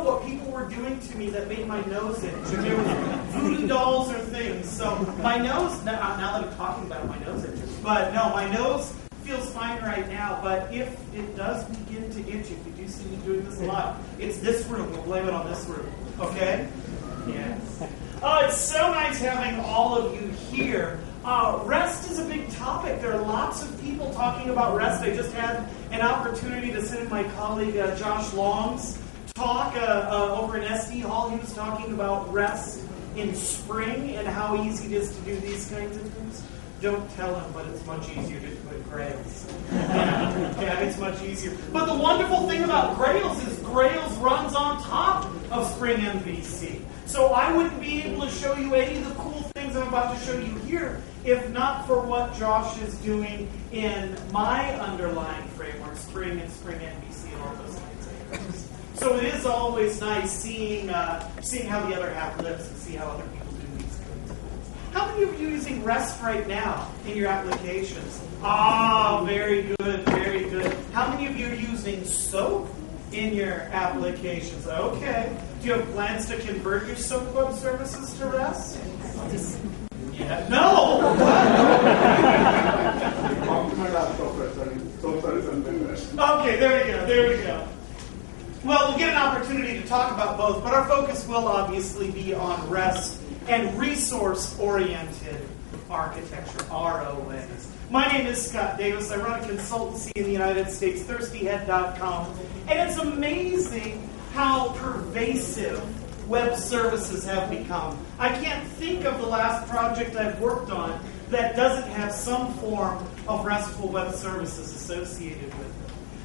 know what people were doing to me that made my nose itch. And there was voodoo dolls or things. So my nose, now that I'm talking about it, my nose itches. But no, my nose feels fine right now. But if it does begin to itch, if you do see me doing this a lot, it's this room. We'll blame it on this room. Okay? Yes. It's so nice having all of you here. REST is a big topic. There are lots of people talking about REST. I just had an opportunity to sit in my colleague Josh Long's talk over in SD Hall. He was talking about REST in Spring and how easy it is to do these kinds of things. Don't tell him, but it's much easier to do it Grails. Yeah, it's much easier. But the wonderful thing about Grails is Grails runs on top of Spring MVC. So I wouldn't be able to show you any of the cool things I'm about to show you here if not for what Josh is doing in my underlying framework, Spring and Spring MVC and all those kinds of things. So it is always nice seeing how the other half lives and see how other people do these kinds of things. How many of you are using REST right now in your applications? Ah, very good, very good. How many of you are using SOAP in your applications? Okay. Do you have plans to convert your SOAP web services to REST? Yeah. No! Okay, there we go. Well, we'll get an opportunity to talk about both, but our focus will obviously be on REST and resource-oriented architecture, ROAs. My name is Scott Davis. I run a consultancy in the United States, thirstyhead.com, and it's amazing how pervasive web services have become. I can't think of the last project I've worked on that doesn't have some form of RESTful web services associated with it.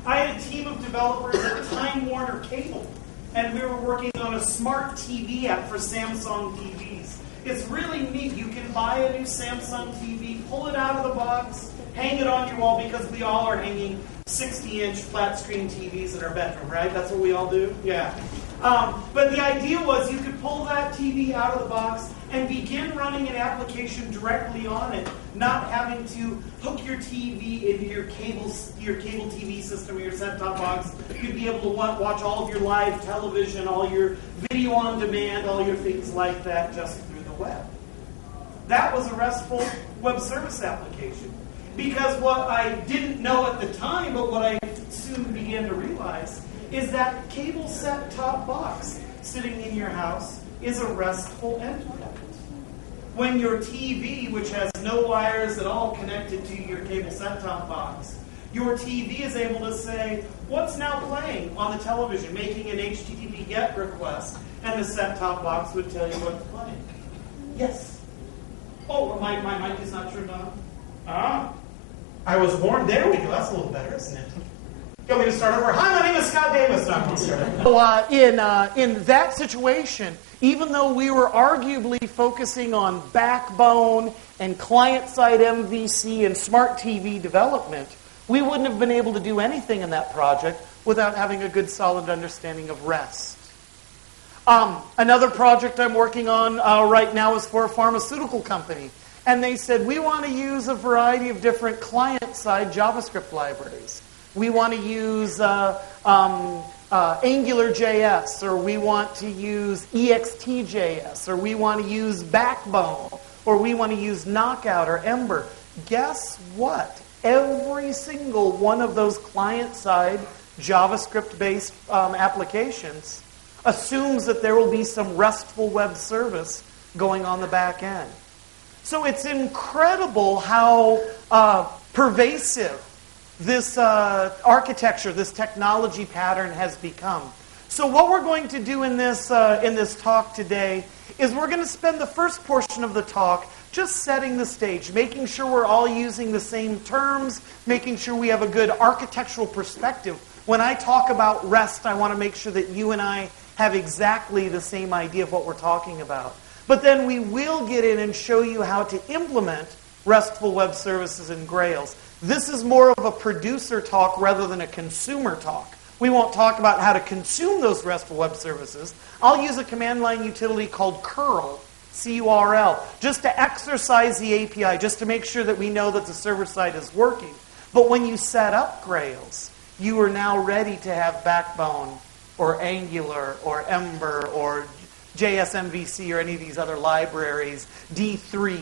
I had a team of developers at Time Warner Cable, and we were working on a smart TV app for Samsung TVs. It's really neat. You can buy a new Samsung TV, pull it out of the box, hang it on your wall, because we all are hanging 60-inch flat-screen TVs in our bedroom, right? That's what we all do? Yeah. But the idea was you could pull that TV out of the box and begin running an application directly on it, not having to hook your TV into your cable TV system or your set-top box. You'd be able to watch all of your live television, all your video on demand, all your things like that just through the web. That was a RESTful web service application. Because what I didn't know at the time, but what I soon began to realize, is that cable set-top box sitting in your house is a RESTful endpoint. When your TV, which has no wires at all connected to your cable set-top box, your TV is able to say, what's now playing on the television, making an HTTP GET request, and the set-top box would tell you what's playing. Yes? Oh, my mic is not turned on? I was warned. There we go. That's a little better, isn't it? You want me to start over? Hi, my name is Scott Davis. So in that situation, even though we were arguably focusing on backbone and client-side MVC and smart TV development, we wouldn't have been able to do anything in that project without having a good, solid understanding of REST. Another project I'm working on right now is for a pharmaceutical company. And they said, we want to use a variety of different client-side JavaScript libraries. We want to use AngularJS, or we want to use EXTJS, or we want to use Backbone, or we want to use Knockout or Ember. Guess what? Every single one of those client-side JavaScript-based applications assumes that there will be some RESTful web service going on the back end. So it's incredible how pervasive this architecture, this technology pattern has become. So what we're going to do in this talk today is we're going to spend the first portion of the talk just setting the stage, making sure we're all using the same terms, making sure we have a good architectural perspective. When I talk about REST, I want to make sure that you and I have exactly the same idea of what we're talking about. But then we will get in and show you how to implement RESTful web services in Grails. This is more of a producer talk rather than a consumer talk. We won't talk about how to consume those RESTful web services. I'll use a command line utility called curl, C-U-R-L, just to exercise the API, just to make sure that we know that the server side is working. But when you set up Grails, you are now ready to have Backbone or Angular or Ember or JS MVC or any of these other libraries, D3,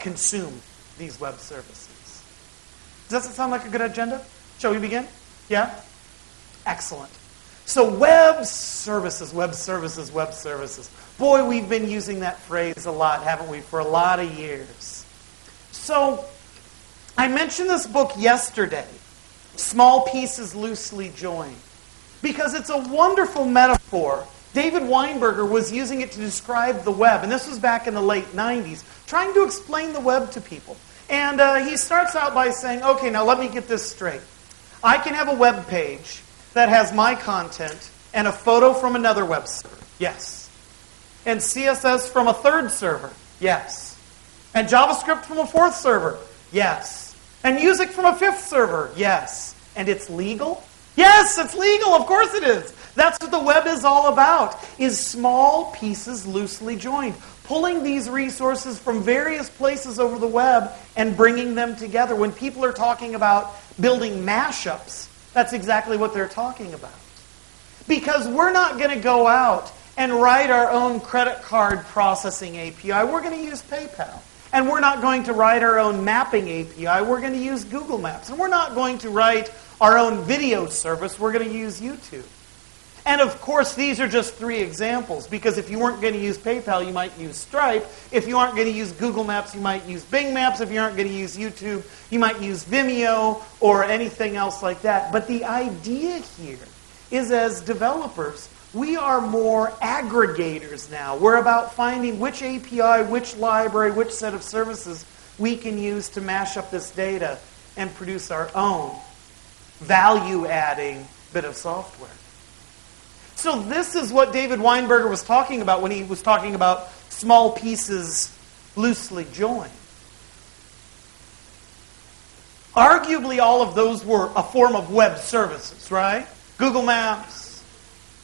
consume these web services. Does that sound like a good agenda? Shall we begin? Yeah? Excellent. So web services, web services, web services. Boy, we've been using that phrase a lot, haven't we, for a lot of years. So I mentioned this book yesterday, Small Pieces Loosely Joined, because it's a wonderful metaphor. David Weinberger was using it to describe the web, and this was back in the late 90s, trying to explain the web to people. And he starts out by saying, okay, now let me get this straight. I can have a web page that has my content and a photo from another web server. Yes. And CSS from a third server. Yes. And JavaScript from a fourth server. Yes. And music from a fifth server. Yes. And it's legal? Yes, it's legal. Of course it is. That's what the web is all about, is small pieces loosely joined. Pulling these resources from various places over the web and bringing them together. When people are talking about building mashups, that's exactly what they're talking about. Because we're not going to go out and write our own credit card processing API. We're going to use PayPal. And we're not going to write our own mapping API. We're going to use Google Maps. And we're not going to write our own video service. We're going to use YouTube. And of course, these are just 3 examples, because if you weren't going to use PayPal, you might use Stripe. If you aren't going to use Google Maps, you might use Bing Maps. If you aren't going to use YouTube, you might use Vimeo or anything else like that. But the idea here is, as developers, we are more aggregators now. We're about finding which API, which library, which set of services we can use to mash up this data and produce our own value-adding bit of software. So this is what David Weinberger was talking about when he was talking about small pieces loosely joined. Arguably, all of those were a form of web services, right? Google Maps,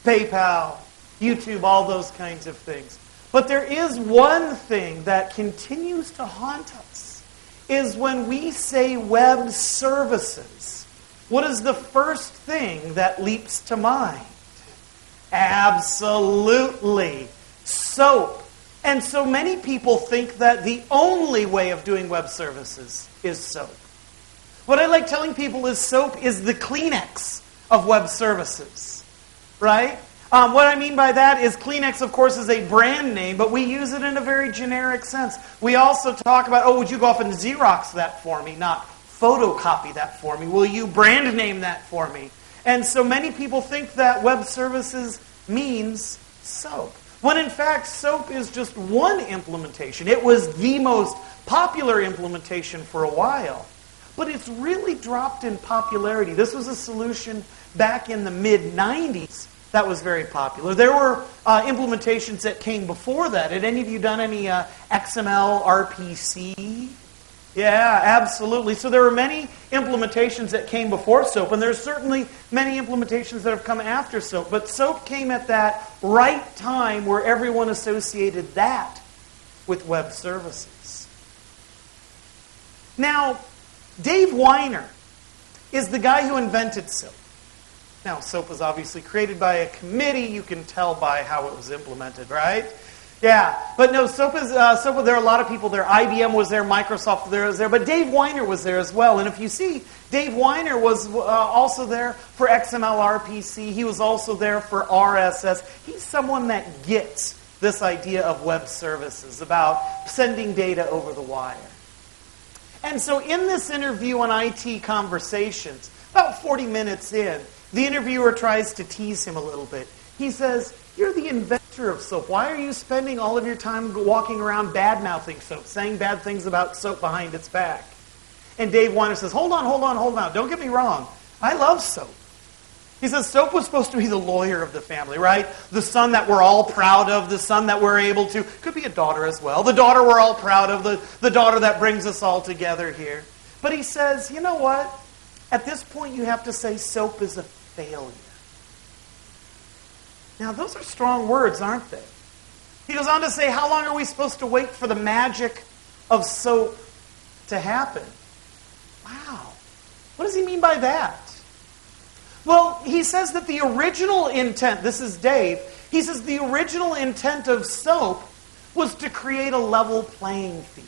PayPal, YouTube, all those kinds of things. But there is one thing that continues to haunt us, is when we say web services. What is the first thing that leaps to mind? Absolutely. SOAP. And so many people think that the only way of doing web services is SOAP. What I like telling people is SOAP is the Kleenex of web services. Right? What I mean by that is Kleenex, of course, is a brand name, but we use it in a very generic sense. We also talk about, oh, would you go off and Xerox that for me, not photocopy that for me? Will you brand name that for me? And so many people think that web services means SOAP, when in fact SOAP is just one implementation. It was the most popular implementation for a while, but it's really dropped in popularity. This was a solution back in the mid-90s that was very popular. There were implementations that came before that. Had any of you done any XML RPC? Yeah, absolutely. So there were many implementations that came before SOAP, and there's certainly many implementations that have come after SOAP. But SOAP came at that right time where everyone associated that with web services. Now, Dave Weiner is the guy who invented SOAP. Now, SOAP was obviously created by a committee. You can tell by how it was implemented, right? Yeah, but no, SOAP, there are a lot of people there. IBM was there, Microsoft was there, but Dave Weiner was there as well. And if you see, Dave Weiner was also there for XML RPC. He was also there for RSS. He's someone that gets this idea of web services, about sending data over the wire. And so in this interview on IT Conversations, about 40 minutes in, the interviewer tries to tease him a little bit. He says, "You're the inventor of SOAP. Why are you spending all of your time walking around bad-mouthing SOAP, saying bad things about SOAP behind its back?" And Dave Weiner says, hold on. Don't get me wrong. I love SOAP. He says SOAP was supposed to be the lawyer of the family, right? The son that we're all proud of, the son that we're able to, could be a daughter as well, the daughter we're all proud of, the daughter that brings us all together here. But he says, you know what? At this point, you have to say SOAP is a failure. Now, those are strong words, aren't they? He goes on to say, how long are we supposed to wait for the magic of SOAP to happen? Wow. What does he mean by that? Well, he says that the original intent, this is Dave, he says the original intent of SOAP was to create a level playing field.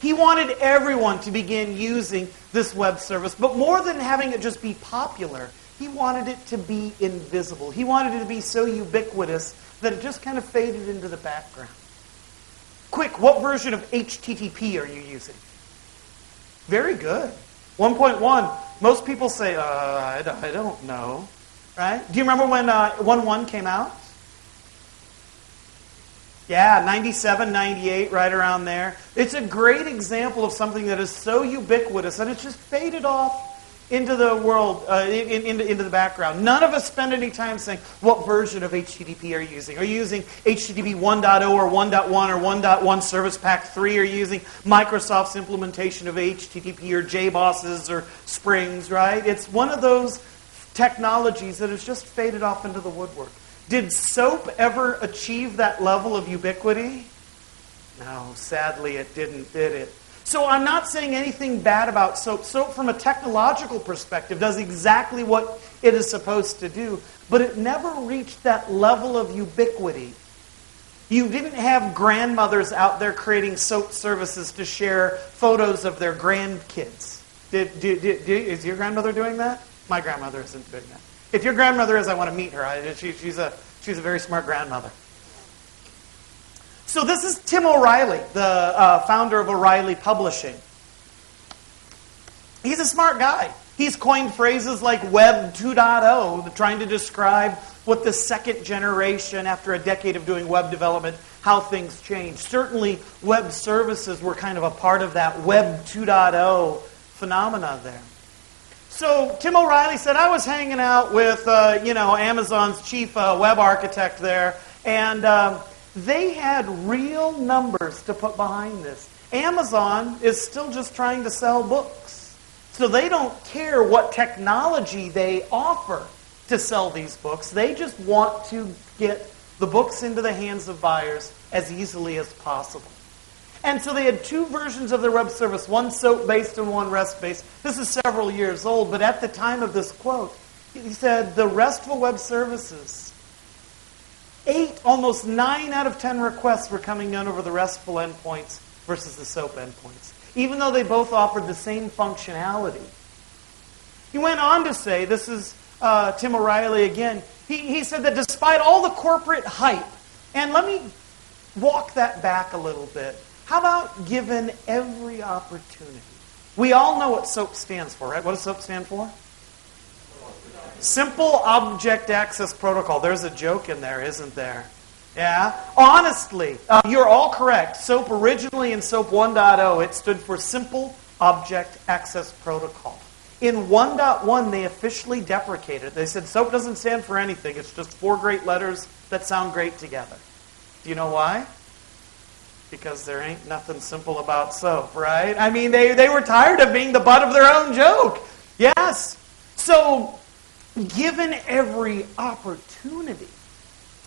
He wanted everyone to begin using this web service, but more than having it just be popular, he wanted it to be invisible. He wanted it to be so ubiquitous that it just kind of faded into the background. Quick, what version of HTTP are you using? Very good. 1.1. Most people say, I don't know. Right? Do you remember when 1.1 came out? Yeah, 97, 98, right around there. It's a great example of something that is so ubiquitous and it's just faded off into the world, into the background. None of us spend any time saying, what version of HTTP are you using? Are you using HTTP 1.0 or 1.1 or 1.1 Service Pack 3? Are you using Microsoft's implementation of HTTP or JBoss's or Springs, right? It's one of those technologies that has just faded off into the woodwork. Did SOAP ever achieve that level of ubiquity? No, sadly it didn't, did it? So I'm not saying anything bad about SOAP. SOAP, from a technological perspective, does exactly what it is supposed to do, but it never reached that level of ubiquity. You didn't have grandmothers out there creating SOAP services to share photos of their grandkids. Is your grandmother doing that? My grandmother isn't doing that. If your grandmother is, I want to meet her. She's a very smart grandmother. So this is Tim O'Reilly, the founder of O'Reilly Publishing. He's a smart guy. He's coined phrases like Web 2.0, trying to describe what the second generation, after a decade of doing web development, how things changed. Certainly, web services were kind of a part of that Web 2.0 phenomena there. So Tim O'Reilly said, I was hanging out with Amazon's chief web architect there, and they had real numbers to put behind this. Amazon is still just trying to sell books. So they don't care what technology they offer to sell these books. They just want to get the books into the hands of buyers as easily as possible. And so they had two versions of their web service, one SOAP-based and one REST-based. This is several years old, but at the time of this quote, he said the RESTful web services, almost 9 out of 10 requests were coming in over the RESTful endpoints versus the SOAP endpoints, even though they both offered the same functionality. He went on to say, this is Tim O'Reilly again, he said that despite all the corporate hype, and let me walk that back a little bit, how about given every opportunity? We all know what SOAP stands for, right? What does SOAP stand for? Simple Object Access Protocol. There's a joke in there, isn't there? Yeah? Honestly, you're all correct. SOAP originally in SOAP 1.0, it stood for Simple Object Access Protocol. In 1.1, they officially deprecated it. They said SOAP doesn't stand for anything. It's just 4 great letters that sound great together. Do you know why? Because there ain't nothing simple about SOAP, right? I mean, they were tired of being the butt of their own joke. Yes. So, given every opportunity,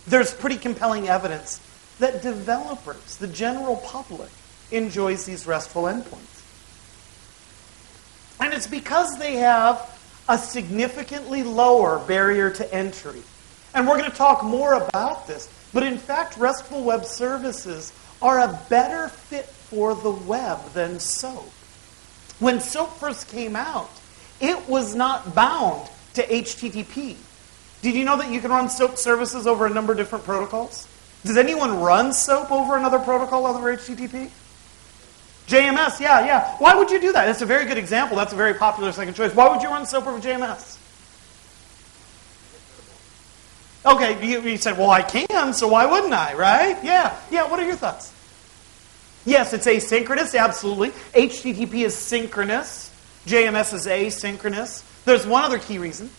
there's pretty compelling evidence that developers, the general public, enjoys these RESTful endpoints. And it's because they have a significantly lower barrier to entry. And we're going to talk more about this. But in fact, RESTful web services are a better fit for the web than SOAP. When SOAP first came out, it was not bound to HTTP. Did you know that you can run SOAP services over a number of different protocols? Does anyone run SOAP over another protocol other than HTTP? JMS, yeah. Why would you do that? That's a very good example. That's a very popular second choice. Why would you run SOAP over JMS? Okay, you said, well, I can, so why wouldn't I, right? Yeah, what are your thoughts? Yes, it's asynchronous, absolutely. HTTP is synchronous. JMS is asynchronous. There's one other key reason.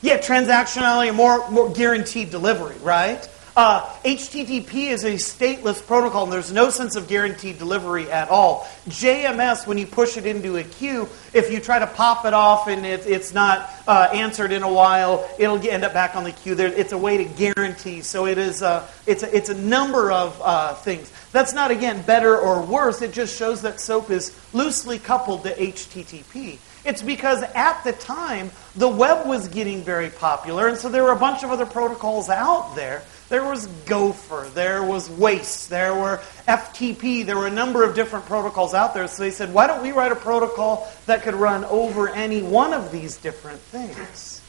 Yeah, transactionality and more guaranteed delivery, right? HTTP is a stateless protocol, and there's no sense of guaranteed delivery at all. JMS, when you push it into a queue, if you try to pop it off and it's not answered in a while, it'll end up back on the queue. It's a way to guarantee. So it is. It's a number of things. That's not, again, better or worse. It just shows that SOAP is loosely coupled to HTTP. It's because at the time, the web was getting very popular, and so there were a bunch of other protocols out there. There was Gopher, there was Waste, there were FTP, there were a number of different protocols out there. So they said, why don't we write a protocol that could run over any one of these different things?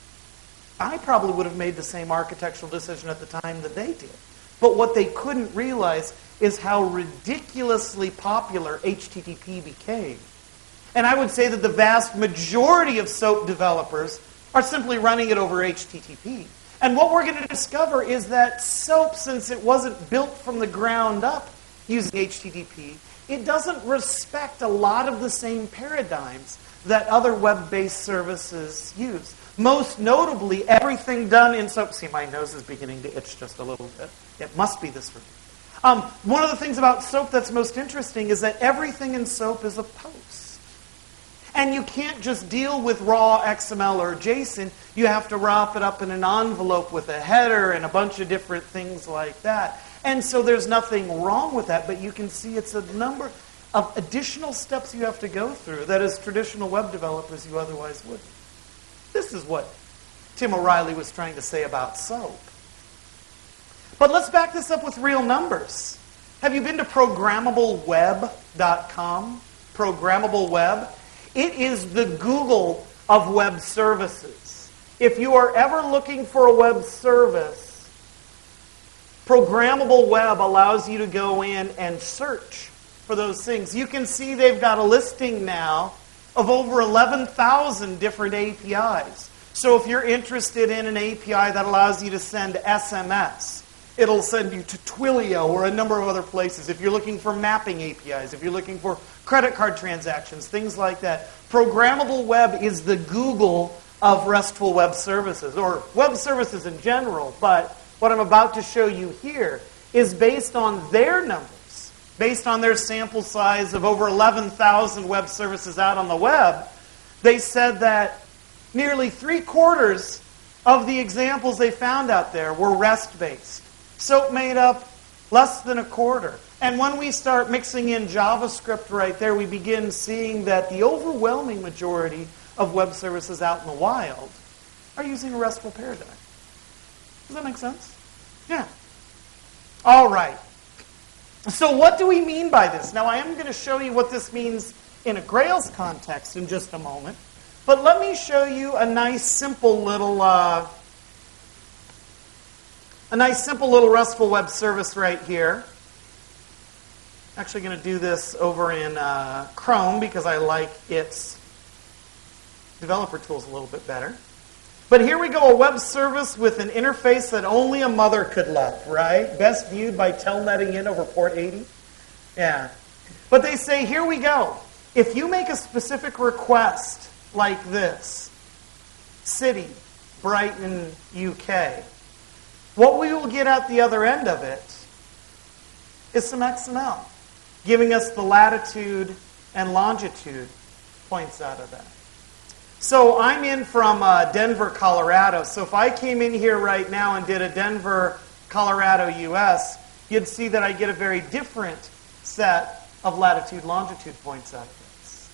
I probably would have made the same architectural decision at the time that they did. But what they couldn't realize is how ridiculously popular HTTP became. And I would say that the vast majority of SOAP developers are simply running it over HTTP. And what we're going to discover is that SOAP, since it wasn't built from the ground up using HTTP, it doesn't respect a lot of the same paradigms that other web-based services use. Most notably, everything done in SOAP. See, my nose is beginning to itch just a little bit. It must be this room. One of the things about SOAP that's most interesting is that everything in SOAP is a post. And you can't just deal with raw XML or JSON. You have to wrap it up in an envelope with a header and a bunch of different things like that. And so there's nothing wrong with that, but you can see it's a number of additional steps you have to go through that as traditional web developers you otherwise wouldn't. This is what Tim O'Reilly was trying to say about SOAP. But let's back this up with real numbers. Have you been to programmableweb.com? Programmable Web? It is the Google of web services. If you are ever looking for a web service, Programmable Web allows you to go in and search for those things. You can see they've got a listing now of over 11,000 different APIs. So if you're interested in an API that allows you to send SMS, it'll send you to Twilio or a number of other places. If you're looking for mapping APIs, if you're looking for credit card transactions, things like that. Programmable Web is the Google of RESTful web services, or web services in general. But what I'm about to show you here is based on their numbers, based on their sample size of over 11,000 web services out on the web. They said that nearly 3/4 of the examples they found out there were REST-based. SOAP made up less than 1/4. And when we start mixing in JavaScript right there, we begin seeing that the overwhelming majority of web services out in the wild are using a RESTful paradigm. Does that make sense? Yeah. All right. So what do we mean by this? Now, I am going to show you what this means in a Grails context in just a moment. But let me show you a nice, simple little RESTful web service right here. I'm actually going to do this over in Chrome because I like its developer tools a little bit better. But here we go, a web service with an interface that only a mother could love, right? Best viewed by telnetting in over port 80. Yeah. But they say, here we go. If you make a specific request like this, City, Brighton, UK, what we will get at the other end of it is some XML, giving us the latitude and longitude points out of that. So I'm in from Denver, Colorado. So if I came in here right now and did a Denver, Colorado, US, you'd see that I get a very different set of latitude, longitude points out of this.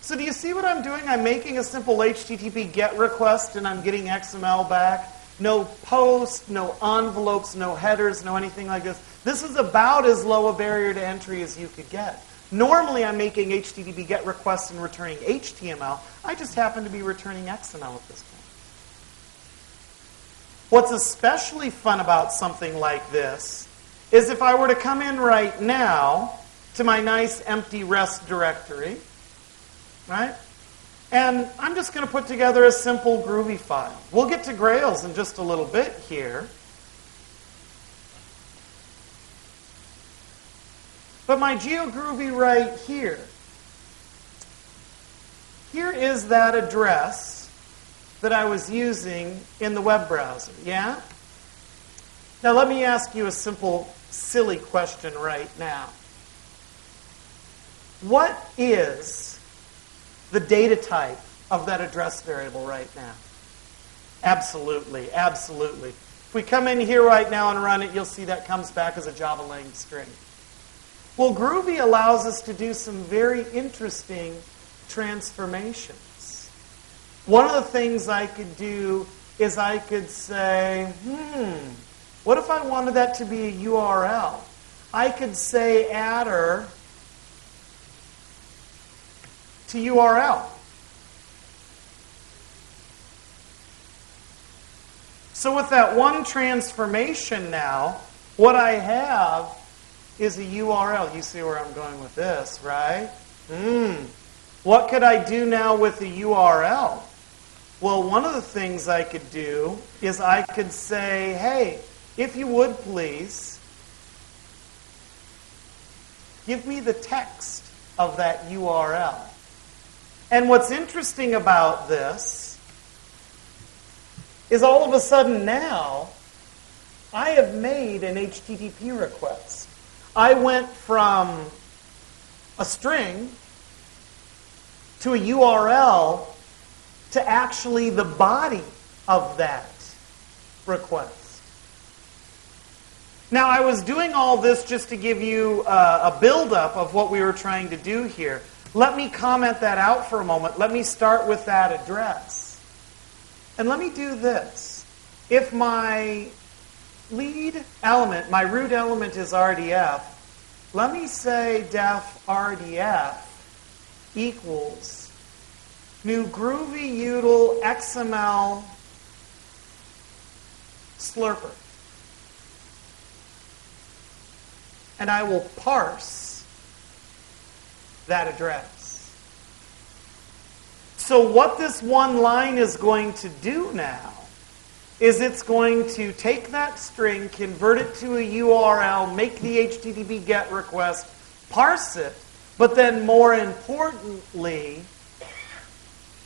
So do you see what I'm doing? I'm making a simple HTTP GET request and I'm getting XML back. No post, no envelopes, no headers, no anything like this. This is about as low a barrier to entry as you could get. Normally, I'm making HTTP GET requests and returning HTML. I just happen to be returning XML at this point. What's especially fun about something like this is if I were to come in right now to my nice empty REST directory, right? And I'm just going to put together a simple Groovy file. We'll get to Grails in just a little bit here. But my GeoGroovy right here, here is that address that I was using in the web browser, yeah? Now let me ask you a simple, silly question right now. What is the data type of that address variable right now? Absolutely, absolutely. If we come in here right now and run it, you'll see that comes back as a Java lang string. Well, Groovy allows us to do some very interesting transformations. One of the things I could do is I could say, what if I wanted that to be a URL? I could say adder to URL. So with that one transformation now, what I have is a URL. You see where I'm going with this, right? What could I do now with a URL? Well, one of the things I could do is I could say, hey, if you would please, give me the text of that URL. And what's interesting about this is all of a sudden now, I have made an HTTP request. I went from a string to a URL to actually the body of that request. Now, I was doing all this just to give you a buildup of what we were trying to do here. Let me comment that out for a moment. Let me start with that address. And let me do this. If my lead element, my root element is RDF, let me say def RDF equals new groovy util XML slurper. And I will parse that address. So what this one line is going to do now is it's going to take that string, convert it to a URL, make the HTTP GET request, parse it, but then more importantly,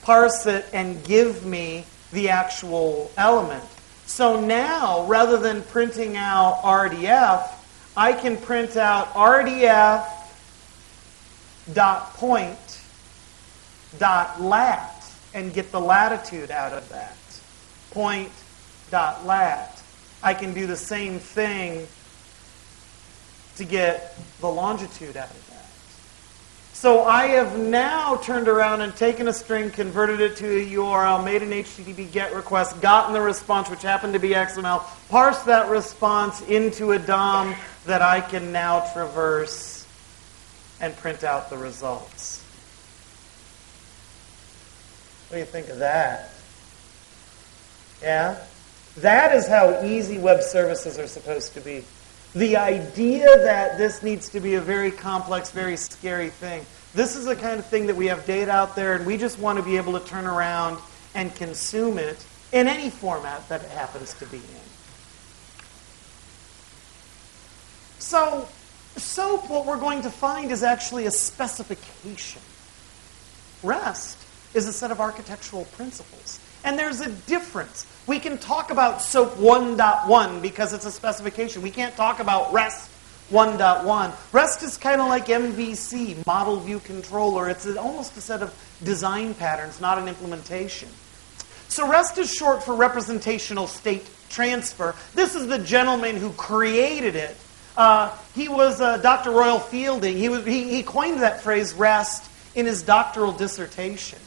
parse it and give me the actual element. So now, rather than printing out RDF, I can print out RDF.point.lat and get the latitude out of that. Point.lat. I can do the same thing to get the longitude out of that. So I have now turned around and taken a string, converted it to a URL, made an HTTP GET request, gotten the response, which happened to be XML, parsed that response into a DOM that I can now traverse and print out the results. What do you think of that? Yeah? That is how easy web services are supposed to be. The idea that this needs to be a very complex, very scary thing. This is the kind of thing that we have data out there, and we just want to be able to turn around and consume it in any format that it happens to be in. So, SOAP, what we're going to find is actually a specification. REST is a set of architectural principles. And there's a difference. We can talk about SOAP 1.1 because it's a specification. We can't talk about REST 1.1. REST is kind of like MVC, Model View Controller. It's almost a set of design patterns, not an implementation. So REST is short for Representational State Transfer. This is the gentleman who created it. He was Dr. Royal Fielding. He coined that phrase REST in his doctoral dissertation.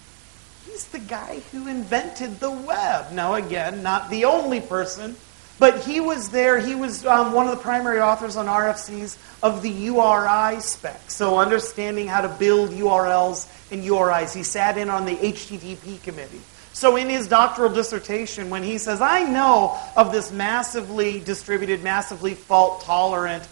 He's the guy who invented the web. Now, again, not the only person, but he was there. He was one of the primary authors on RFCs of the URI spec. So understanding how to build URLs and URIs. He sat in on the HTTP committee. So in his doctoral dissertation, when he says, I know of this massively distributed, massively fault-tolerant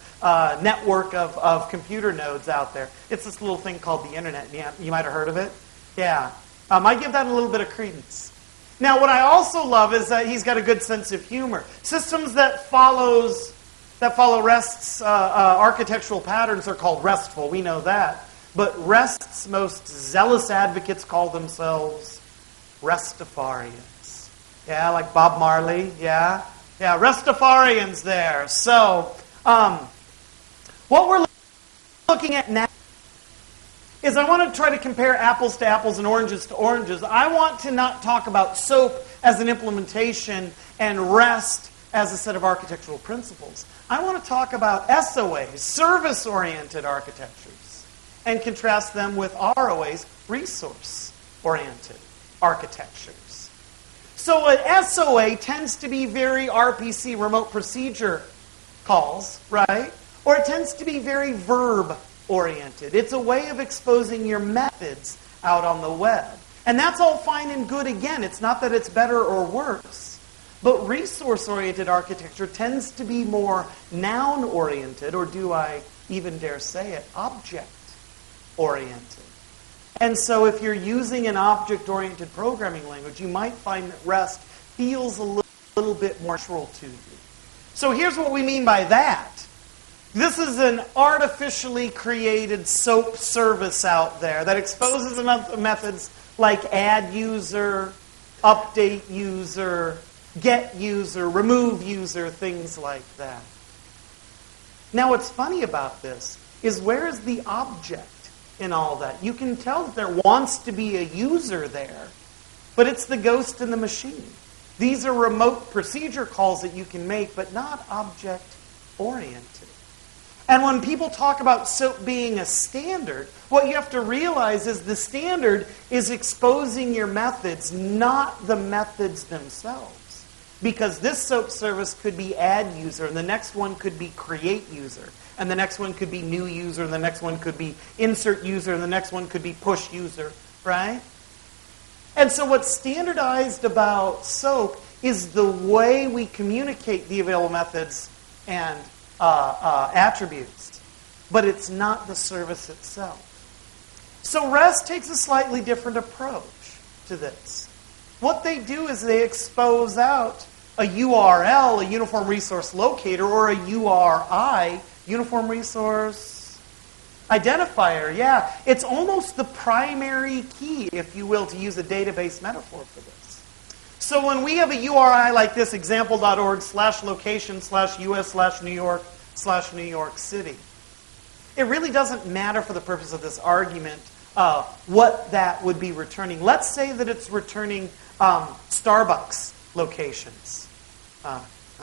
network of computer nodes out there. It's this little thing called the internet. You might have heard of it? Yeah. I give that a little bit of credence. Now, what I also love is that he's got a good sense of humor. Systems that follow REST's architectural patterns are called RESTful. We know that. But REST's most zealous advocates call themselves Rastafarians. Yeah, like Bob Marley. Yeah, Rastafarians there. So, what we're looking at now is I want to try to compare apples to apples and oranges to oranges. I want to not talk about SOAP as an implementation and REST as a set of architectural principles. I want to talk about SOAs, service-oriented architectures. and contrast them with ROA's resource-oriented architectures. So an SOA tends to be very RPC, remote procedure calls, right? Or it tends to be very verb-oriented. It's a way of exposing your methods out on the web. And that's all fine and good again. It's not that it's better or worse. But resource-oriented architecture tends to be more noun-oriented, or do I even dare say it, object-oriented. And so if you're using an object-oriented programming language, you might find that REST feels a little bit more natural to you. So here's what we mean by that. This is an artificially created SOAP service out there that exposes methods like add user, update user, get user, remove user, things like that. Now what's funny about this is, where is the object in all that? You can tell that there wants to be a user there, but it's the ghost in the machine. These are remote procedure calls that you can make, but not object-oriented. And when people talk about SOAP being a standard, what you have to realize is the standard is exposing your methods, not the methods themselves. Because this SOAP service could be add user, and the next one could be create user, and the next one could be new user, and the next one could be insert user, and the next one could be push user, right? And so what's standardized about SOAP is the way we communicate the available methods and attributes, but it's not the service itself. So REST takes a slightly different approach to this. What they do is they expose out a URL, a uniform resource locator, or a URI, uniform resource identifier. Yeah, it's almost the primary key, if you will, to use a database metaphor for this. So when we have a URI like this, example.org/location/US/New York/New York City, it really doesn't matter for the purpose of this argument what that would be returning. Let's say that it's returning Starbucks locations. I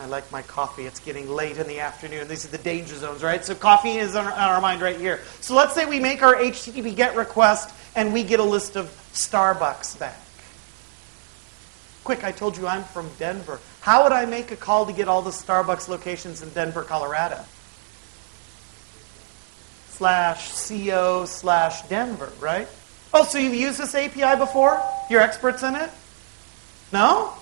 like my coffee. It's getting late in the afternoon. These are the danger zones, right? So coffee is on our mind right here. So let's say we make our HTTP GET request and we get a list of Starbucks back. Quick, I told you I'm from Denver. How would I make a call to get all the Starbucks locations in Denver, Colorado? /co/Denver, right? Oh, so you've used this API before? You're experts in it? No?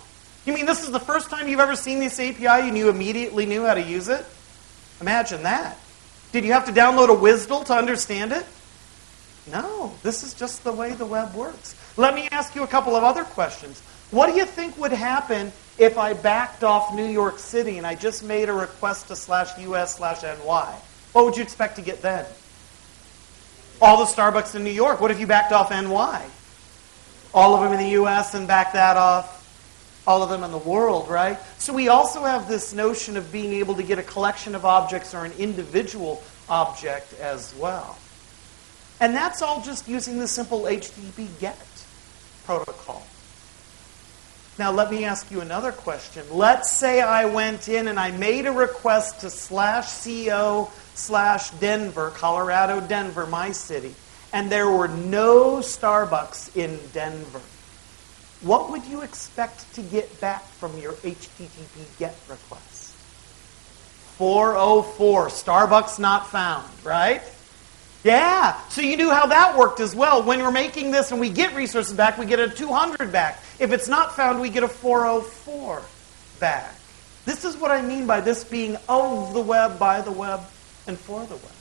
You mean this is the first time you've ever seen this API and you immediately knew how to use it? Imagine that. Did you have to download a WSDL to understand it? No, this is just the way the web works. Let me ask you a couple of other questions. What do you think would happen if I backed off New York City and I just made a request to /US/NY? What would you expect to get then? All the Starbucks in New York. What if you backed off NY? All of them in the US and backed that off? All of them in the world, right? So we also have this notion of being able to get a collection of objects or an individual object as well. And that's all just using the simple HTTP GET protocol. Now let me ask you another question. Let's say I went in and I made a request to /CO/Denver, Colorado, Denver, my city, and there were no Starbucks in Denver. What would you expect to get back from your HTTP GET request? 404, Starbucks not found, right? Yeah, so you knew how that worked as well. When we're making this and we get resources back, we get a 200 back. If it's not found, we get a 404 back. This is what I mean by this being of the web, by the web, and for the web.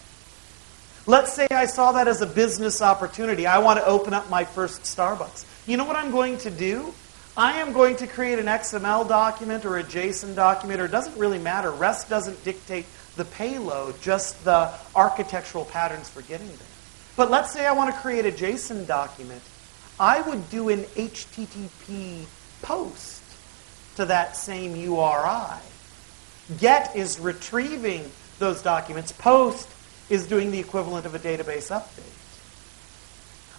Let's say I saw that as a business opportunity. I want to open up my first Starbucks. You know what I'm going to do? I am going to create an XML document or a JSON document, or it doesn't really matter. REST doesn't dictate the payload, just the architectural patterns for getting there. But let's say I want to create a JSON document. I would do an HTTP post to that same URI. GET is retrieving those documents. Post is doing the equivalent of a database update.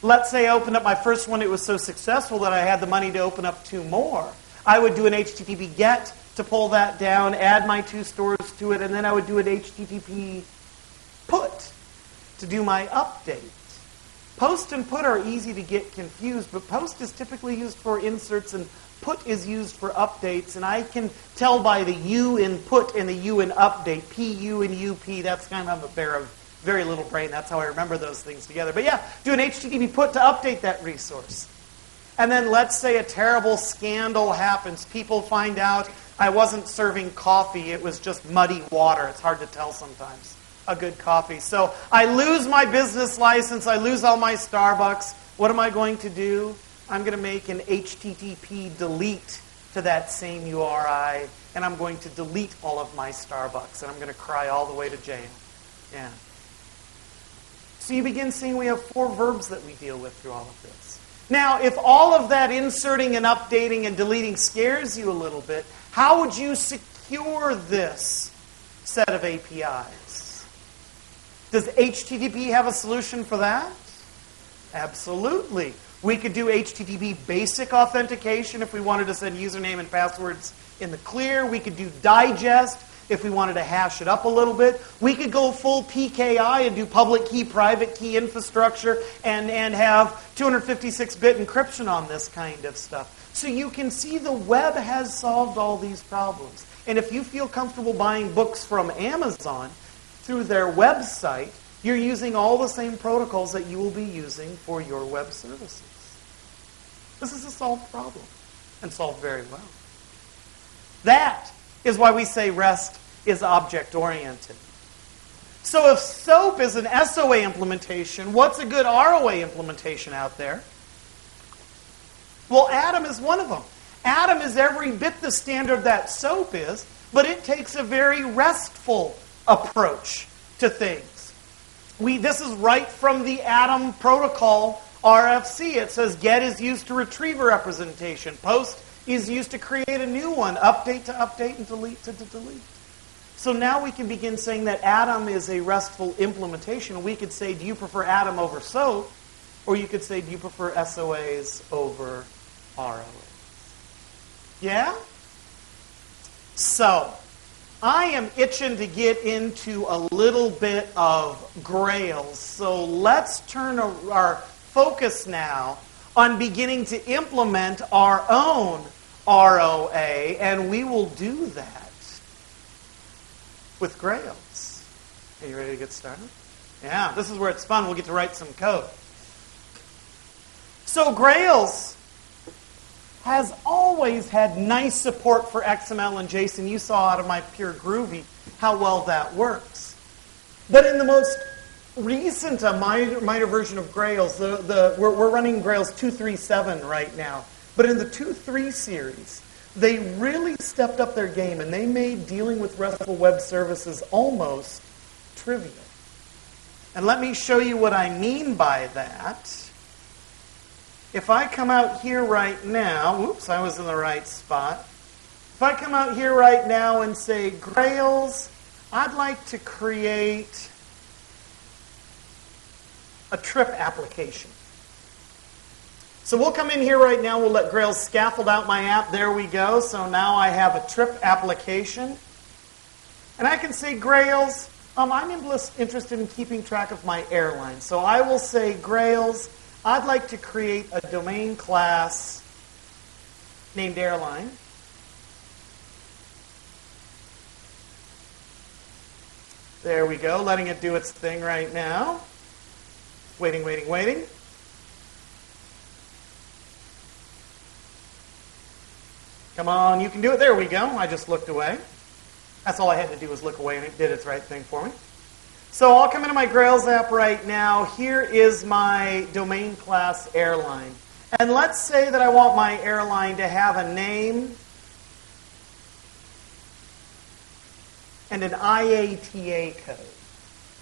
Let's say I opened up my first one. It was so successful that I had the money to open up 2 more. I would do an HTTP GET to pull that down, add my 2 stores to it, and then I would do an HTTP PUT to do my update. Post and put are easy to get confused, but post is typically used for inserts and put is used for updates. And I can tell by the U in put and the U in update, PU and UP, that's kind of a pair of very little brain. That's how I remember those things together. But yeah, do an HTTP put to update that resource. And then let's say a terrible scandal happens. People find out I wasn't serving coffee. It was just muddy water. It's hard to tell sometimes. A good coffee. So I lose my business license. I lose all my Starbucks. What am I going to do? I'm going to make an HTTP delete to that same URI. And I'm going to delete all of my Starbucks. And I'm going to cry all the way to jail. Yeah. So you begin seeing we have 4 verbs that we deal with through all of this. Now, if all of that inserting and updating and deleting scares you a little bit, how would you secure this set of APIs? Does HTTP have a solution for that? Absolutely. We could do HTTP basic authentication if we wanted to send username and passwords in the clear. We could do digest if we wanted to hash it up a little bit. We could go full PKI and do public key, private key infrastructure and have 256-bit encryption on this kind of stuff. So you can see the web has solved all these problems. And if you feel comfortable buying books from Amazon through their website, you're using all the same protocols that you will be using for your web services. This is a solved problem, and solved very well. That is why we say REST is object-oriented. So if SOAP is an SOA implementation, what's a good ROA implementation out there? Well, Atom is one of them. Atom is every bit the standard that SOAP is, but it takes a very RESTful approach to things. This is right from the Atom protocol RFC. It says get is used to retrieve a representation. Post is used to create a new one. Update to update and delete to delete. So now we can begin saying that Atom is a RESTful implementation. We could say, do you prefer Atom over SOAP? Or you could say, do you prefer SOAs over ROAs? Yeah? So, I am itching to get into a little bit of Grails. So let's turn our focus now on beginning to implement our own ROA, and we will do that with Grails. Are you ready to get started? Yeah, this is where it's fun. We'll get to write some code. So Grails has always had nice support for XML and JSON. You saw out of my pure Groovy how well that works. But in the most recent minor version of Grails, we're running Grails 2.3.7 right now. But in the 2.3 series, they really stepped up their game and they made dealing with RESTful web services almost trivial. And let me show you what I mean by that. If I come out here right now, whoops, I was in the right spot. If I come out here right now and say, Grails, I'd like to create a trip application. So we'll come in here right now. We'll let Grails scaffold out my app. There we go. So now I have a trip application. And I can say, Grails, I'm interested in keeping track of my airline. So I will say, Grails, I'd like to create a domain class named airline. There we go, letting it do its thing right now. Waiting, waiting, waiting. Come on, you can do it. There we go. I just looked away. That's all I had to do was look away, and it did its right thing for me. So I'll come into my Grails app right now. Here is my domain class airline. And let's say that I want my airline to have a name and an IATA code.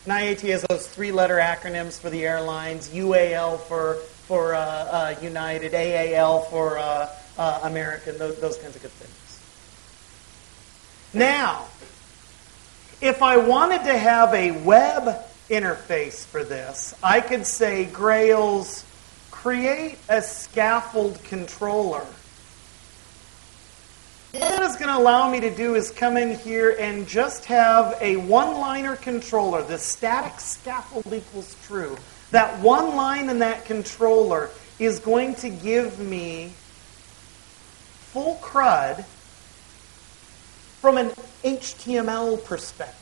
An IATA is those 3-letter acronyms for the airlines, UAL for United, AAL for American, those kinds of good things. Now, if I wanted to have a web interface for this, I could say, Grails, create a scaffold controller. What it's going to allow me to do is come in here and just have a one-liner controller. The static scaffold equals true. That one line in that controller is going to give me full CRUD from an HTML perspective.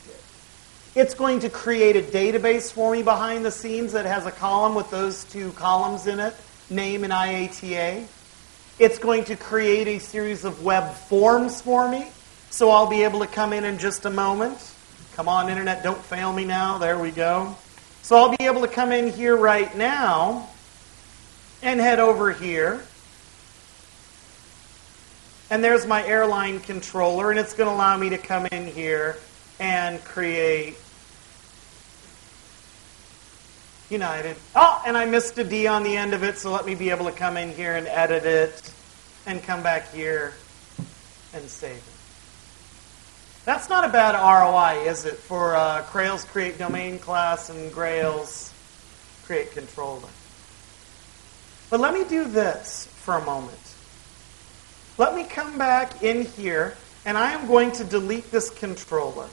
It's going to create a database for me behind the scenes that has a column with those two columns in it, name and IATA. It's going to create a series of web forms for me, so I'll be able to come in just a moment. Come on, Internet, don't fail me now. There we go. So I'll be able to come in here right now and head over here. And there's my airline controller, and it's going to allow me to come in here and create United. Oh, and I missed a D on the end of it, so let me be able to come in here and edit it and come back here and save it. That's not a bad ROI, is it, for Grails create domain class and Grails create controller. But let me do this for a moment. Let me come back in here, and I am going to delete this controller.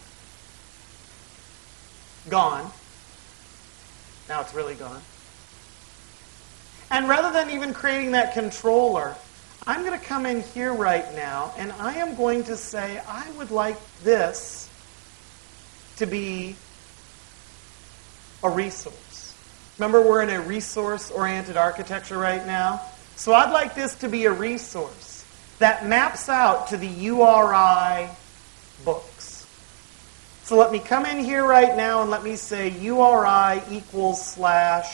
Gone. Now it's really gone. And rather than even creating that controller, I'm going to come in here right now, and I am going to say I would like this to be a resource. Remember, we're in a resource-oriented architecture right now. So I'd like this to be a resource that maps out to the URI books. So let me come in here right now and let me say URI equals / books.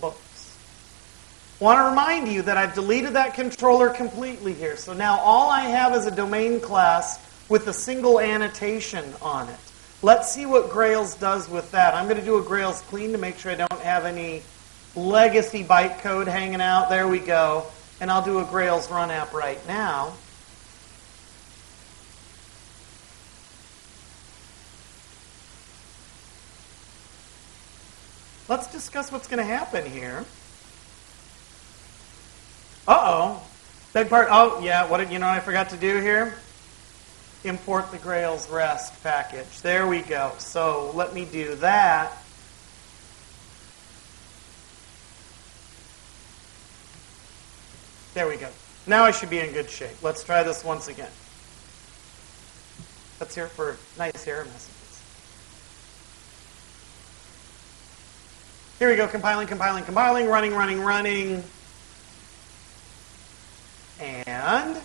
I want to remind you that I've deleted that controller completely here. So now all I have is a domain class with a single annotation on it. Let's see what Grails does with that. I'm going to do a Grails clean to make sure I don't have any legacy bytecode hanging out. There we go. And I'll do a Grails run app right now. Let's discuss what's going to happen here. Uh-oh. Beg pardon. Oh, yeah. What did you know I forgot to do here? Import the Grails REST package. There we go. So let me do that. There we go. Now I should be in good shape. Let's try this once again. Let's hear it for nice error messages. Here we go. Compiling, compiling, compiling. Running, running, running. And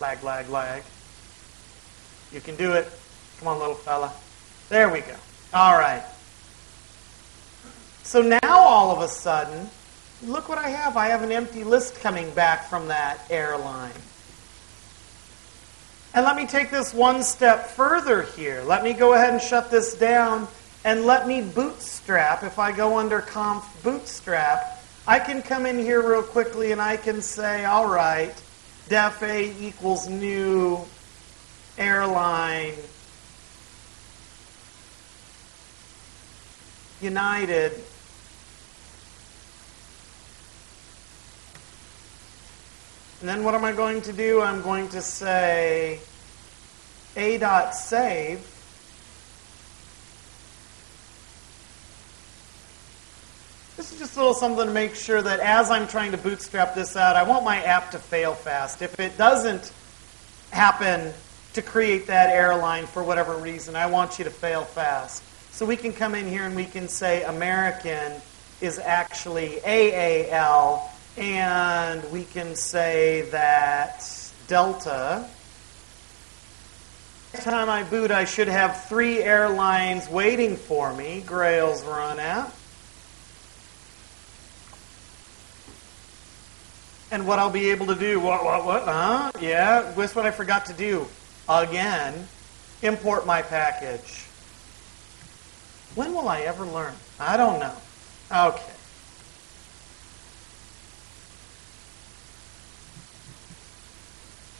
lag, lag, lag. You can do it. Come on, little fella. There we go. All right. So now all of a sudden, look what I have. I have an empty list coming back from that airline. And let me take this one step further here. Let me go ahead and shut this down and let me bootstrap. If I go under conf bootstrap, I can come in here real quickly and I can say, all right, def A equals new airline United. And then what am I going to do? I'm going to say a.save. This is just a little something to make sure that as I'm trying to bootstrap this out, I want my app to fail fast. If it doesn't happen to create that airline for whatever reason, I want you to fail fast. So we can come in here and we can say American is actually AAL, and we can say that Delta. Next time I boot, I should have 3 airlines waiting for me. Grails run app. And what I'll be able to do, what? Yeah, guess what I forgot to do? Again, import my package. When will I ever learn? I don't know. Okay.